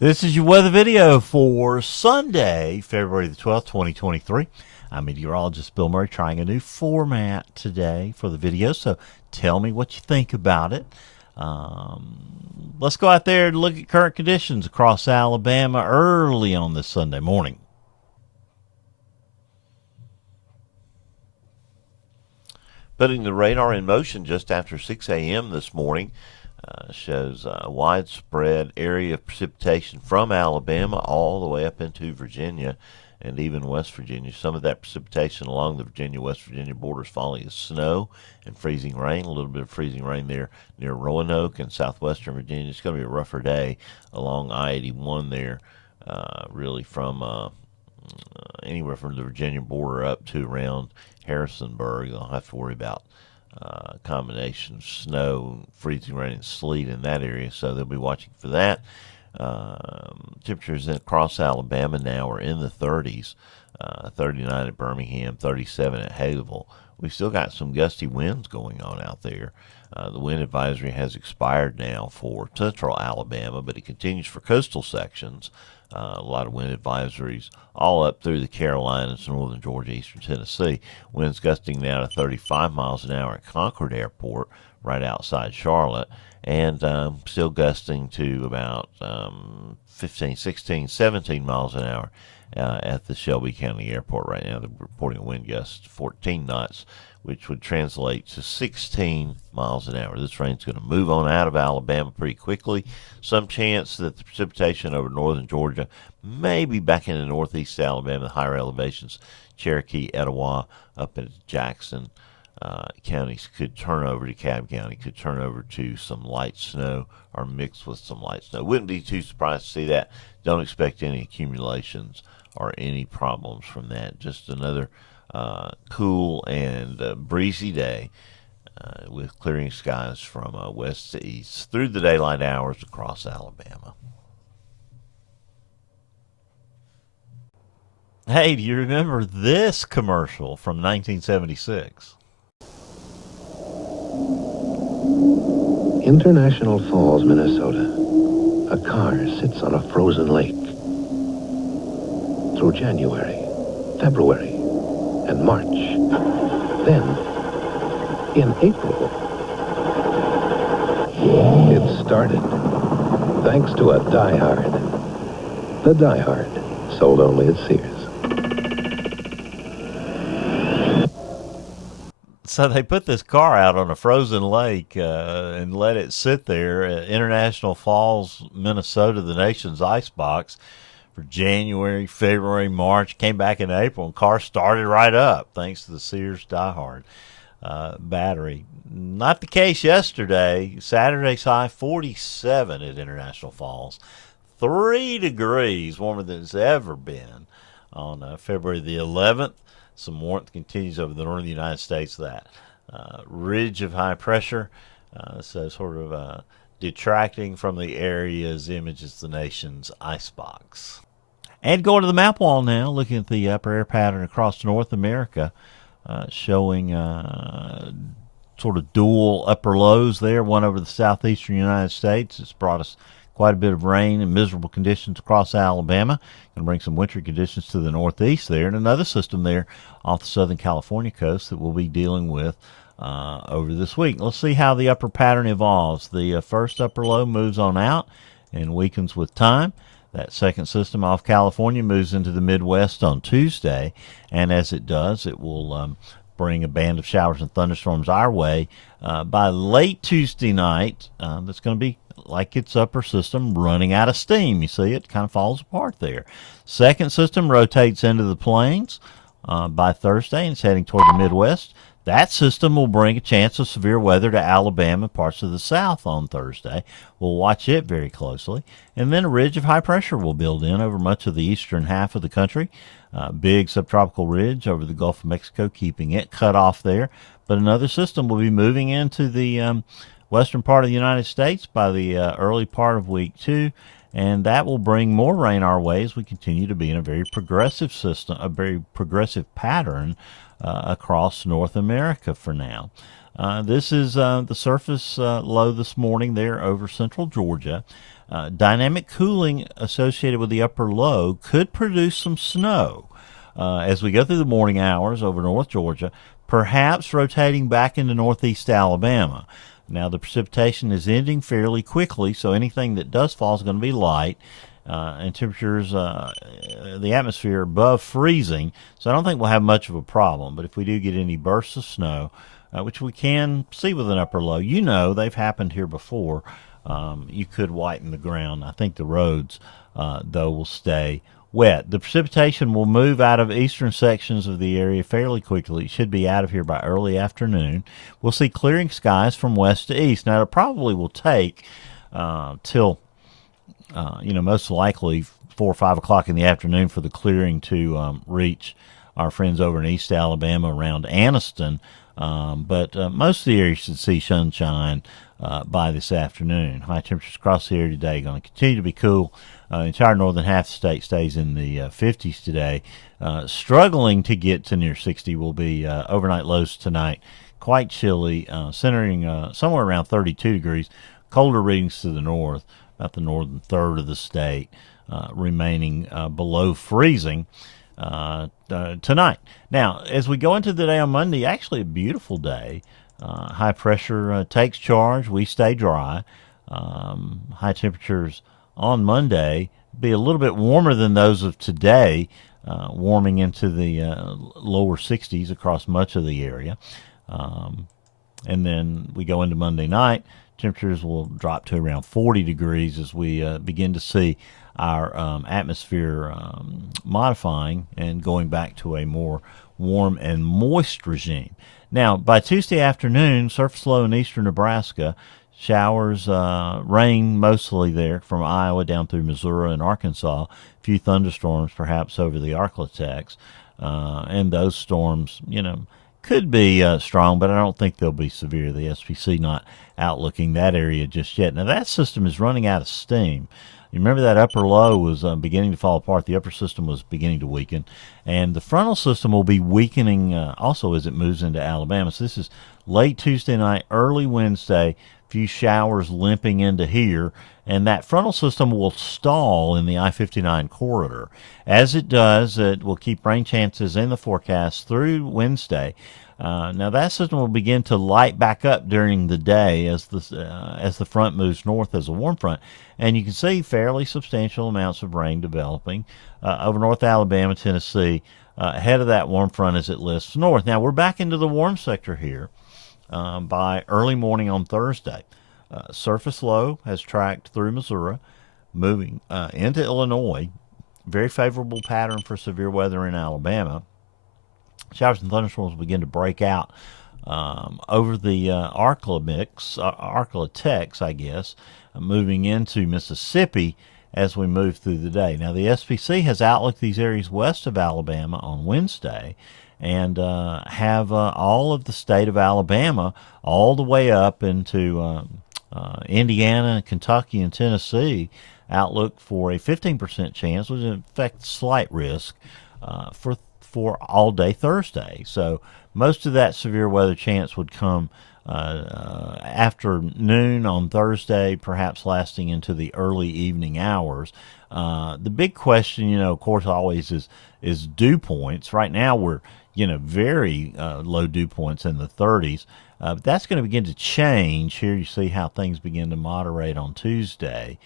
This is your weather video for Sunday, February the 12th, 2023. I'm meteorologist Bill Murray, trying a new format today for the video, so tell me what you think about it. Let's go out there and look at current conditions across Alabama early on this Sunday morning. Putting the radar in motion just after 6 a.m. this morning. Shows a widespread area of precipitation from Alabama all the way up into Virginia and even West Virginia. Some of that precipitation along the Virginia-West Virginia border is falling as snow and freezing rain. A little bit of freezing rain there near Roanoke and southwestern Virginia. It's going to be a rougher day along I-81 there, really from anywhere from the Virginia border up to around Harrisonburg. They'll have to worry about combination of snow, freezing rain, and sleet in that area, so they'll be watching for that. Temperatures across Alabama now are in the 30s, 39 at Birmingham, 37 at Haleville. We've still got some gusty winds going on out there. The wind advisory has expired now for central Alabama, but it continues for coastal sections. A lot of wind advisories all up through the Carolinas, northern Georgia, eastern Tennessee. Winds gusting now to 35 miles an hour at Concord Airport, right outside Charlotte, and still gusting to about 15, 16, 17 miles an hour at the Shelby County Airport right now. They're reporting a wind gust 14 knots, which would translate to 16 miles an hour. This rain's going to move on out of Alabama pretty quickly. Some chance that the precipitation over northern Georgia may be back into northeast Alabama, the higher elevations, Cherokee, Etowah, up into Jackson counties could turn over to Cobb County, could turn over to some light snow or mixed with some light snow. Wouldn't be too surprised to see that. Don't expect any accumulations or any problems from that. Just another cool and breezy day with clearing skies from west to east through the daylight hours across Alabama. Hey, do you remember this commercial from 1976? International Falls, Minnesota. A car sits on a frozen lake. Through January, February, and March. Then, in April, it started. Thanks to a Die Hard. The Die Hard, sold only at Sears. So they put this car out on a frozen lake and let it sit there at International Falls, Minnesota, the nation's icebox, for January, February, March. Came back in April, and car started right up thanks to the Sears Die Hard battery. Not the case yesterday. Saturday's high 47 at International Falls, 3 degrees warmer than it's ever been on February the 11th. Some warmth continues over the northern United States. That ridge of high pressure, so sort of detracting from the area's image as the nation's icebox. And going to the map wall now, looking at the upper air pattern across North America, showing sort of dual upper lows there, one over the southeastern United States. It's brought us quite a bit of rain and miserable conditions across Alabama. Going to bring some wintry conditions to the northeast there, and another system there off the southern California coast that we'll be dealing with over this week. Let's see how the upper pattern evolves. The first upper low moves on out and weakens with time. That second system off California moves into the Midwest on Tuesday, and as it does, it will bring a band of showers and thunderstorms our way by late Tuesday night. That's going to be like its upper system running out of steam. You see, it kind of falls apart there. Second system rotates into the plains by Thursday, and it's heading toward the Midwest. That system will bring a chance of severe weather to Alabama, parts of the South on Thursday. We'll watch it very closely. And then a ridge of high pressure will build in over much of the eastern half of the country. Big subtropical ridge over the Gulf of Mexico, keeping it cut off there. But another system will be moving into the western part of the United States by the early part of week 2. And that will bring more rain our way as we continue to be in a very progressive system, a very progressive pattern across North America for now. This is the surface low this morning there over central Georgia. Dynamic cooling associated with the upper low could produce some snow as we go through the morning hours over North Georgia, perhaps rotating back into northeast Alabama. Now, the precipitation is ending fairly quickly, so anything that does fall is going to be light. And temperatures, the atmosphere above freezing, so I don't think we'll have much of a problem. But if we do get any bursts of snow, which we can see with an upper low, they've happened here before, you could whiten the ground. I think the roads, though, will stay wet. The precipitation will move out of eastern sections of the area fairly quickly. It should be out of here by early afternoon. We'll see clearing skies from west to east. Now, it probably will take till most likely 4 or 5 o'clock in the afternoon for the clearing to reach our friends over in East Alabama around Anniston. But most of the area should see sunshine by this afternoon. High temperatures across the area today are going to continue to be cool. The entire northern half of the state stays in the 50s today. Struggling to get to near 60 will be overnight lows tonight. Quite chilly, centering somewhere around 32 degrees. Colder readings to the north, about the northern third of the state, remaining below freezing tonight. Now, as we go into the day on Monday, actually a beautiful day. High pressure takes charge. We stay dry. High temperatures on Monday be a little bit warmer than those of today, warming into the lower 60s across much of the area. And then we go into Monday night. Temperatures will drop to around 40 degrees as we begin to see our atmosphere modifying and going back to a more warm and moist regime. Now, by Tuesday afternoon, surface low in eastern Nebraska, showers, rain mostly there from Iowa down through Missouri and Arkansas, a few thunderstorms perhaps over the Arklatex, and those storms, could be strong, but I don't think they'll be severe. The SPC not outlooking that area just yet. Now, that system is running out of steam. You remember that upper low was beginning to fall apart. The upper system was beginning to weaken. And the frontal system will be weakening also as it moves into Alabama. So this is late Tuesday night, early Wednesday, few showers limping into here. And that frontal system will stall in the I-59 corridor. As it does, it will keep rain chances in the forecast through Wednesday. Now that system will begin to light back up during the day as the front moves north as a warm front, and you can see fairly substantial amounts of rain developing over North Alabama, Tennessee, ahead of that warm front as it lifts north. Now we're back into the warm sector here by early morning on Thursday. Surface low has tracked through Missouri, moving into Illinois. Very favorable pattern for severe weather in Alabama. Showers and thunderstorms begin to break out over the Arklatex, I guess, moving into Mississippi as we move through the day. Now, the SPC has outlooked these areas west of Alabama on Wednesday and have all of the state of Alabama all the way up into Indiana, Kentucky, and Tennessee outlook for a 15% chance, which in fact slight risk for all day Thursday. So most of that severe weather chance would come after noon on Thursday, perhaps lasting into the early evening hours. The big question, of course, always is dew points. Right now we're, very low dew points in the 30s. But that's going to begin to change. Here you see how things begin to moderate on Tuesday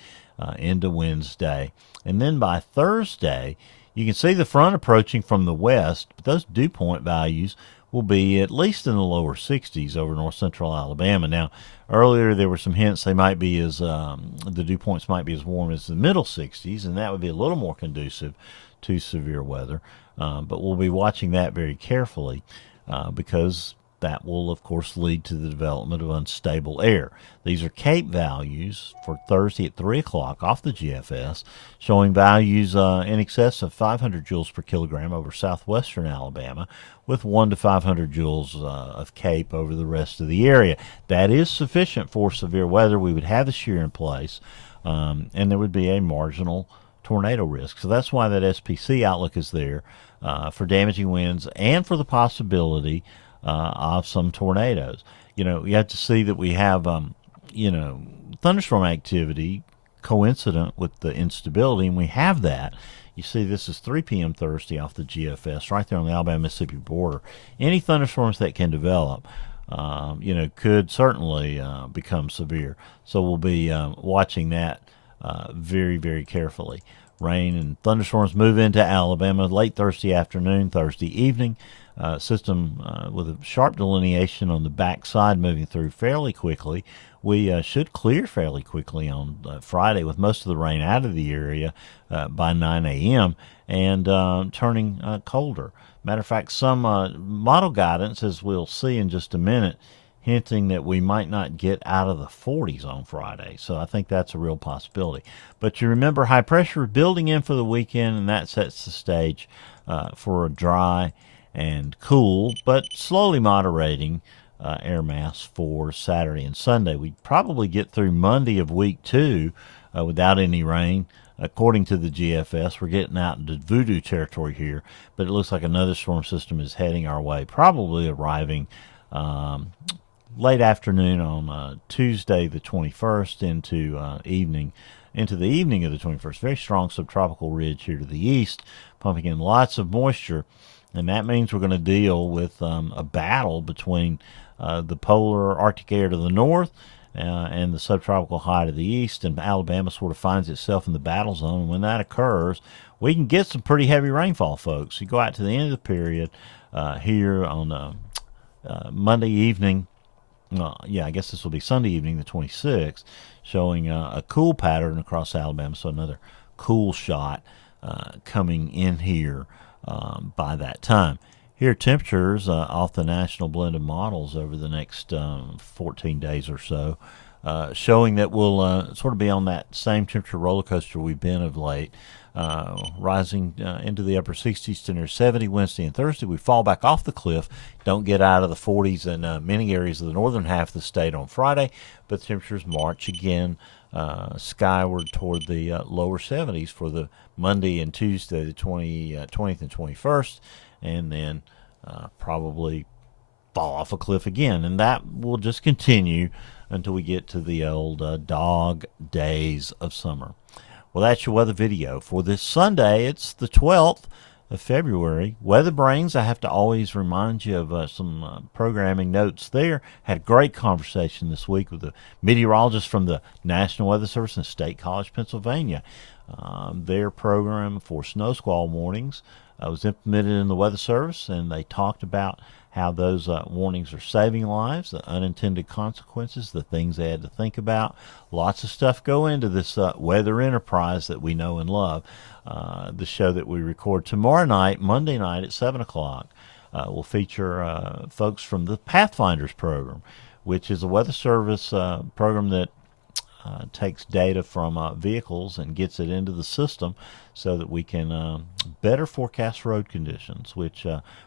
into Wednesday. And then by Thursday, you can see the front approaching from the west, but those dew point values will be at least in the lower 60s over north central Alabama. Now, earlier there were some hints they might be the dew points might be as warm as the middle 60s, and that would be a little more conducive to severe weather. But we'll be watching that very carefully because that will, of course, lead to the development of unstable air. These are CAPE values for Thursday at 3 o'clock off the GFS, showing values in excess of 500 joules per kilogram over southwestern Alabama, with 1 to 500 joules of CAPE over the rest of the area. That is sufficient for severe weather. We would have the shear in place, and there would be a marginal tornado risk. So that's why that SPC outlook is there for damaging winds and for the possibility of some tornadoes. You have to see that we have, thunderstorm activity coincident with the instability, and we have that. You see, this is 3 p.m. Thursday off the GFS, right there on the Alabama-Mississippi border. Any thunderstorms that can develop, could certainly become severe. So we'll be watching that very, very carefully. Rain and thunderstorms move into Alabama late Thursday afternoon, Thursday evening. System with a sharp delineation on the backside moving through fairly quickly. We should clear fairly quickly on Friday with most of the rain out of the area by 9 a.m. and turning colder. Matter of fact, some model guidance, as we'll see in just a minute, hinting that we might not get out of the 40s on Friday. So I think that's a real possibility. But you remember, high pressure building in for the weekend, and that sets the stage for a dry and cool, but slowly moderating air mass for Saturday and Sunday. We probably get through Monday of week 2 without any rain. According to the GFS, we're getting out into voodoo territory here, but it looks like another storm system is heading our way, probably arriving late afternoon on Tuesday the 21st into the evening of the 21st. Very strong subtropical ridge here to the east, pumping in lots of moisture, and that means we're going to deal with a battle between the polar Arctic air to the north and the subtropical high to the east, and Alabama sort of finds itself in the battle zone. And when that occurs, we can get some pretty heavy rainfall, folks. You go out to the end of the period here on Monday evening. I guess this will be Sunday evening, the 26th, showing a cool pattern across Alabama. So another cool shot coming in here by that time. Here are temperatures off the national blended models over the next 14 days or so, showing that we'll sort of be on that same temperature roller coaster we've been of late, rising into the upper 60s to near 70 Wednesday and Thursday. We fall back off the cliff, don't get out of the 40s in many areas of the northern half of the state on Friday, but the temperatures march again skyward toward the lower 70s for the Monday and Tuesday, the 20th and 21st, and then probably fall off a cliff again. And that will just continue until we get to the old dog days of summer. Well, that's your weather video for this Sunday. It's the 12th of February. Weather Brains, I have to always remind you of some programming notes there. Had a great conversation this week with a meteorologist from the National Weather Service in State College, Pennsylvania. Their program for snow squall warnings was implemented in the Weather Service, and they talked about how those warnings are saving lives, the unintended consequences, the things they had to think about. Lots of stuff go into this weather enterprise that we know and love. The show that we record tomorrow night, Monday night at 7 o'clock, will feature folks from the Pathfinders program, which is a Weather Service program that takes data from vehicles and gets it into the system so that we can better forecast road conditions, which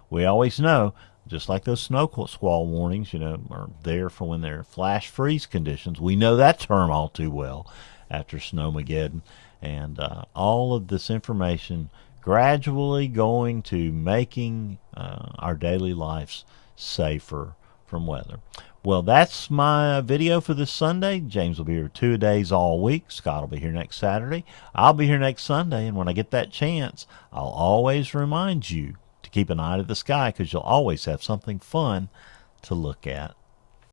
we always know, just like those snow squall warnings, are there for when they're flash freeze conditions. We know that term all too well after Snowmageddon. And all of this information gradually going to making our daily lives safer from weather. Well, that's my video for this Sunday. James will be here 2 days all week. Scott will be here next Saturday. I'll be here next Sunday. And when I get that chance, I'll always remind you to keep an eye to the sky, because you'll always have something fun to look at.